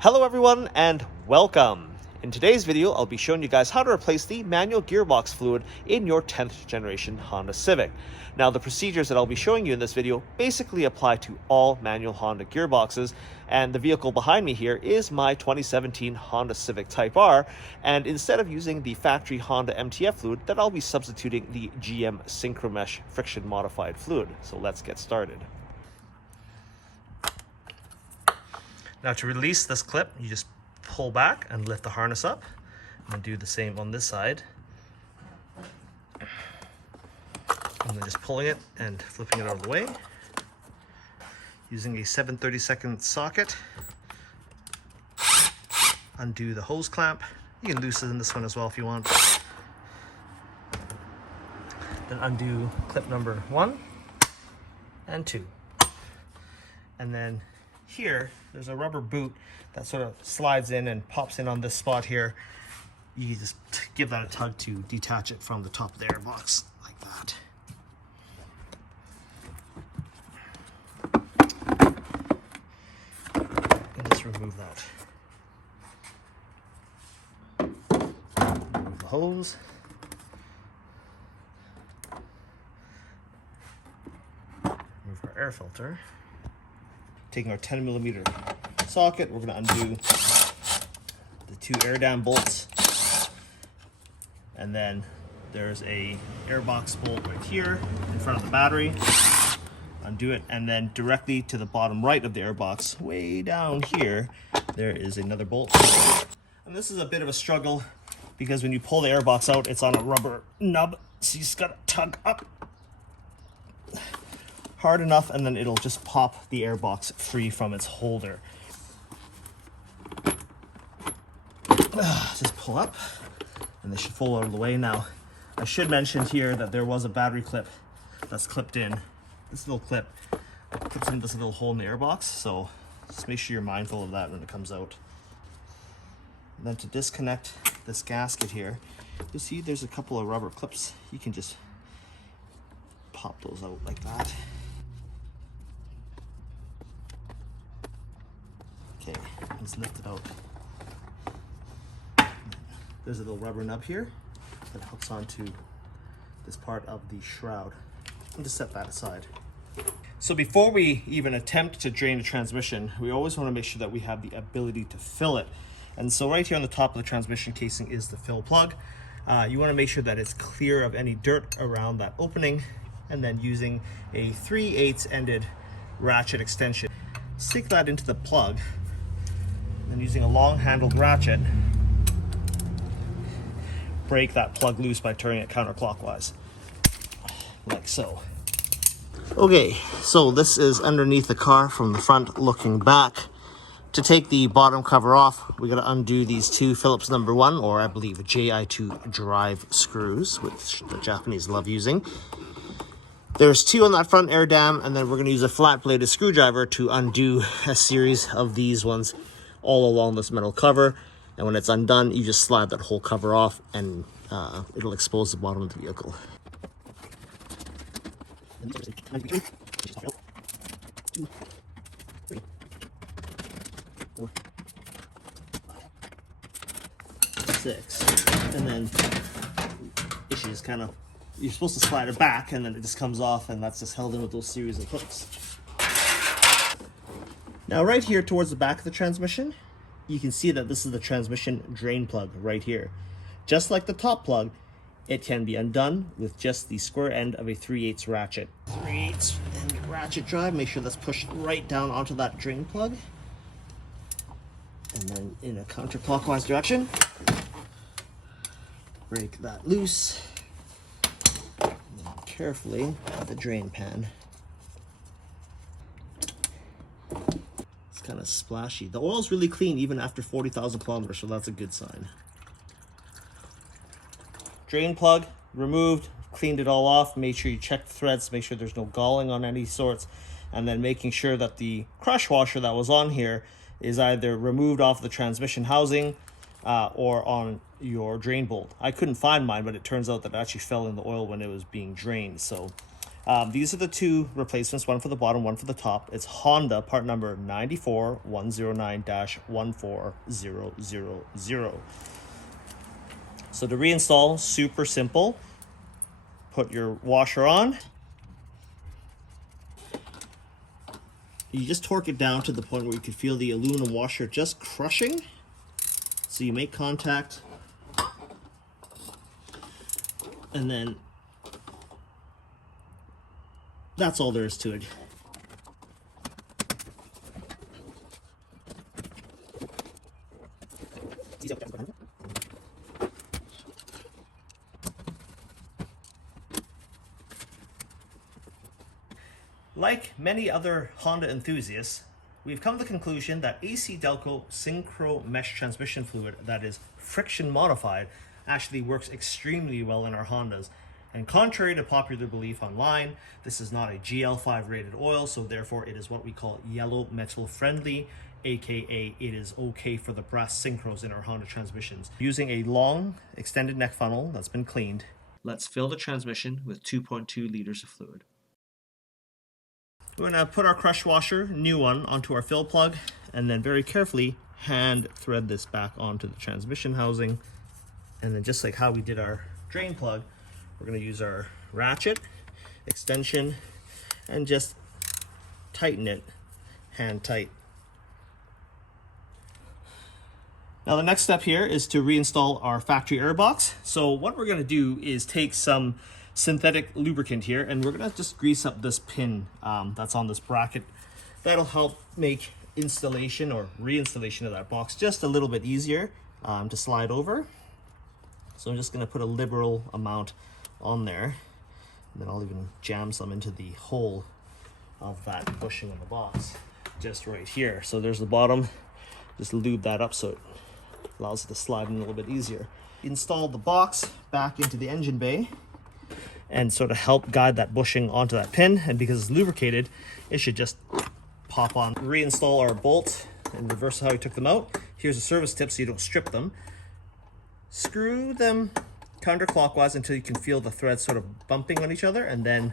Hello everyone and welcome. In today's video, I'll be showing you guys how to replace the manual gearbox fluid in your 10th generation Honda Civic. Now the procedures that I'll be showing you in this video basically apply to all manual Honda gearboxes, and the vehicle behind me here is my 2017 Honda Civic Type R, and instead of using the factory Honda MTF fluid, that I'll be substituting the GM Sychromesh friction modified fluid. So let's get started. Now to release this clip, you just pull back and lift the harness up, and do the same on this side. And then just pulling it and flipping it out of the way. Using a 7/32 socket, undo the hose clamp. You can loosen this one as well if you want. Then undo clip number 1 and 2. And then here, there's a rubber boot that sort of slides in and pops in on this spot here. You just give that a tug to detach it from the top of the airbox, like that. And just remove that. Remove the hose. Remove our air filter. Taking our 10mm socket, we're going to undo the 2 air dam bolts, and then there's a airbox bolt right here in front of the battery. Undo it, and then directly to the bottom right of the airbox, way down here, there is another bolt. And this is a bit of a struggle because when you pull the airbox out, it's on a rubber nub, so you just got to tug up hard enough, and then it'll just pop the airbox free from its holder. Just pull up, and this should fall out of the way. Now, I should mention here that there was a battery clip that's clipped in. This little clip clips in this little hole in the airbox, so just make sure you're mindful of that when it comes out. And then to disconnect this gasket here, you'll see there's a couple of rubber clips. You can just pop those out like that. Okay, let's lift it out. There's a little rubber nub here that hooks onto this part of the shroud. And just set that aside. So before we even attempt to drain the transmission, we always want to make sure that we have the ability to fill it. And so right here on the top of the transmission casing is the fill plug. You want to make sure that it's clear of any dirt around that opening, and then using a 3/8 ended ratchet extension, stick that into the plug. And using a long handled ratchet, break that plug loose by turning it counterclockwise, like so. Okay, so this is underneath the car from the front looking back. To take the bottom cover off, we gotta undo these 2 Phillips number 1, or I believe JI2 drive screws, which the Japanese love using. There's 2 on that front air dam, and then we're gonna use a flat bladed screwdriver to undo a series of these ones all along this metal cover. And when it's undone, you just slide that whole cover off, and it'll expose the bottom of the vehicle. 2, 3, 4, 5, 6, and then issues kind of, you're supposed to slide it back, and then it just comes off, and that's just held in with those series of hooks. Now right here towards the back of the transmission, you can see that this is the transmission drain plug right here. Just like the top plug, it can be undone with just the square end of a 3/8 ratchet. 3/8 end ratchet drive, make sure that's pushed right down onto that drain plug. And then in a counterclockwise direction, break that loose. And then carefully with the drain pan. Kind of splashy. The oil's really clean even after 40,000 kilometers, so that's a good sign. Drain plug removed, cleaned it all off, made sure you check the threads, make sure there's no galling on any sorts, and then making sure that the crush washer that was on here is either removed off the transmission housing or on your drain bolt. I couldn't find mine, but it turns out that it actually fell in the oil when it was being drained, so These are the two replacements, one for the bottom, one for the top. It's Honda, part number 94109-14000. So to reinstall, super simple. Put your washer on. You just torque it down to the point where you can feel the aluminum washer just crushing. So you make contact, and then that's all there is to it. Like many other Honda enthusiasts, we've come to the conclusion that AC Delco Synchromesh transmission fluid that is friction modified actually works extremely well in our Hondas. And contrary to popular belief online, this is not a GL5 rated oil, so therefore it is what we call yellow metal friendly, aka it is okay for the brass synchros in our Honda transmissions. Using a long extended neck funnel that's been cleaned, let's fill the transmission with 2.2 liters of fluid. We're going to put our crush washer, new one, onto our fill plug, and then very carefully hand thread this back onto the transmission housing. And then just like how we did our drain plug, we're going to use our ratchet, extension, and just tighten it hand tight. Now the next step here is to reinstall our factory air box. So what we're going to do is take some synthetic lubricant here, and we're gonna just grease up this pin that's on this bracket. That'll help make installation or reinstallation of that box just a little bit easier to slide over. So I'm just gonna put a liberal amount on there, and then I'll even jam some into the hole of that bushing on the box just right here. So there's the bottom. Just lube that up so it allows it to slide in a little bit easier. Install the box back into the engine bay and sort of help guide that bushing onto that pin, and because it's lubricated, it should just pop on. Reinstall our bolts in reverse how we took them out. Here's a service tip so you don't strip them. Screw them counterclockwise until you can feel the threads sort of bumping on each other, and then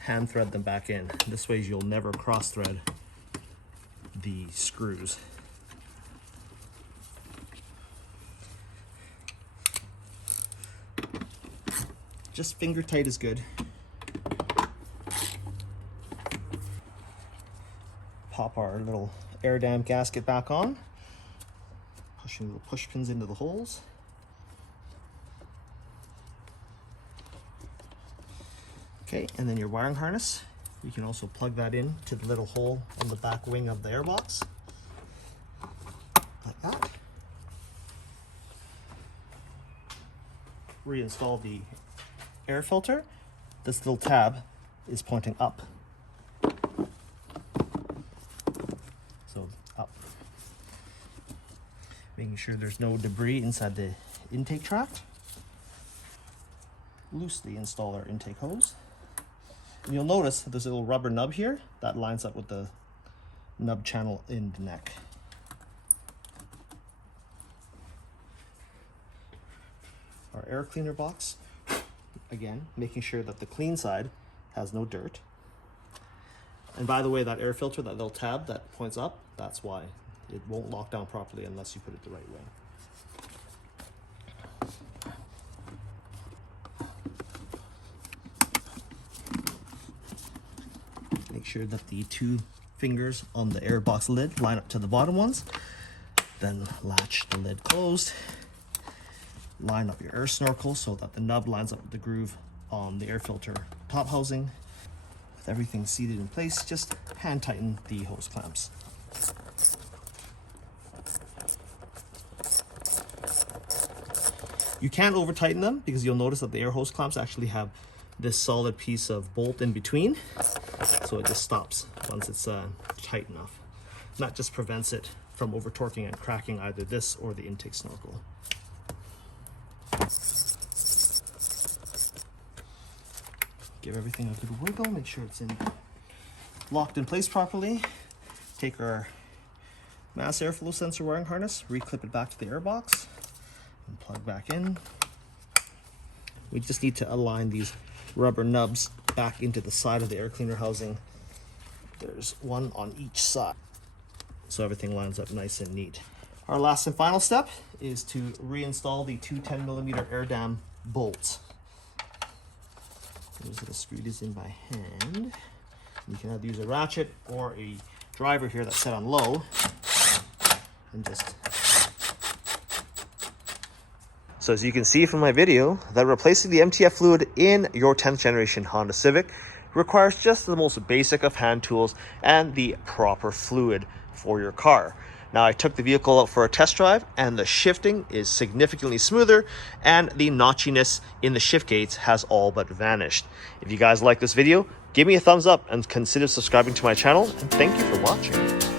hand thread them back in. This way you'll never cross thread the screws. Just finger tight is good. Pop our little air dam gasket back on, pushing little push pins into the holes. Okay, and then your wiring harness, you can also plug that in to the little hole on the back wing of the airbox, like that. Reinstall the air filter. This little tab is pointing up. So up. Making sure there's no debris inside the intake tract. Loosely install our intake hose. And you'll notice there's a little rubber nub here that lines up with the nub channel in the neck. Our air cleaner box. Again, making sure that the clean side has no dirt. And by the way, that air filter, that little tab that points up, that's why it won't lock down properly unless you put it the right way. Make sure that the two fingers on the air box lid line up to the bottom ones. Then latch the lid closed. Line up your air snorkel so that the nub lines up with the groove on the air filter top housing. With everything seated in place, just hand tighten the hose clamps. You can't over tighten them because you'll notice that the air hose clamps actually have this solid piece of bolt in between, so it just stops once it's tight enough. And that just prevents it from over torquing and cracking either this or the intake snorkel. Give everything a good wiggle, make sure it's locked in place properly. Take our mass airflow sensor wiring harness, reclip it back to the airbox, and plug back in. We just need to align these rubber nubs back into the side of the air cleaner housing. There's one on each side, so everything lines up nice and neat. Our last and final step is to reinstall the two 10mm air dam bolts. I'm just going to screw these in by hand. You can either use a ratchet or a driver here that's set on low, and just... So as you can see from my video, that replacing the MTF fluid in your 10th generation Honda Civic requires just the most basic of hand tools and the proper fluid for your car. Now, I took the vehicle out for a test drive, and the shifting is significantly smoother, and the notchiness in the shift gates has all but vanished. If you guys like this video, give me a thumbs up and consider subscribing to my channel, and thank you for watching.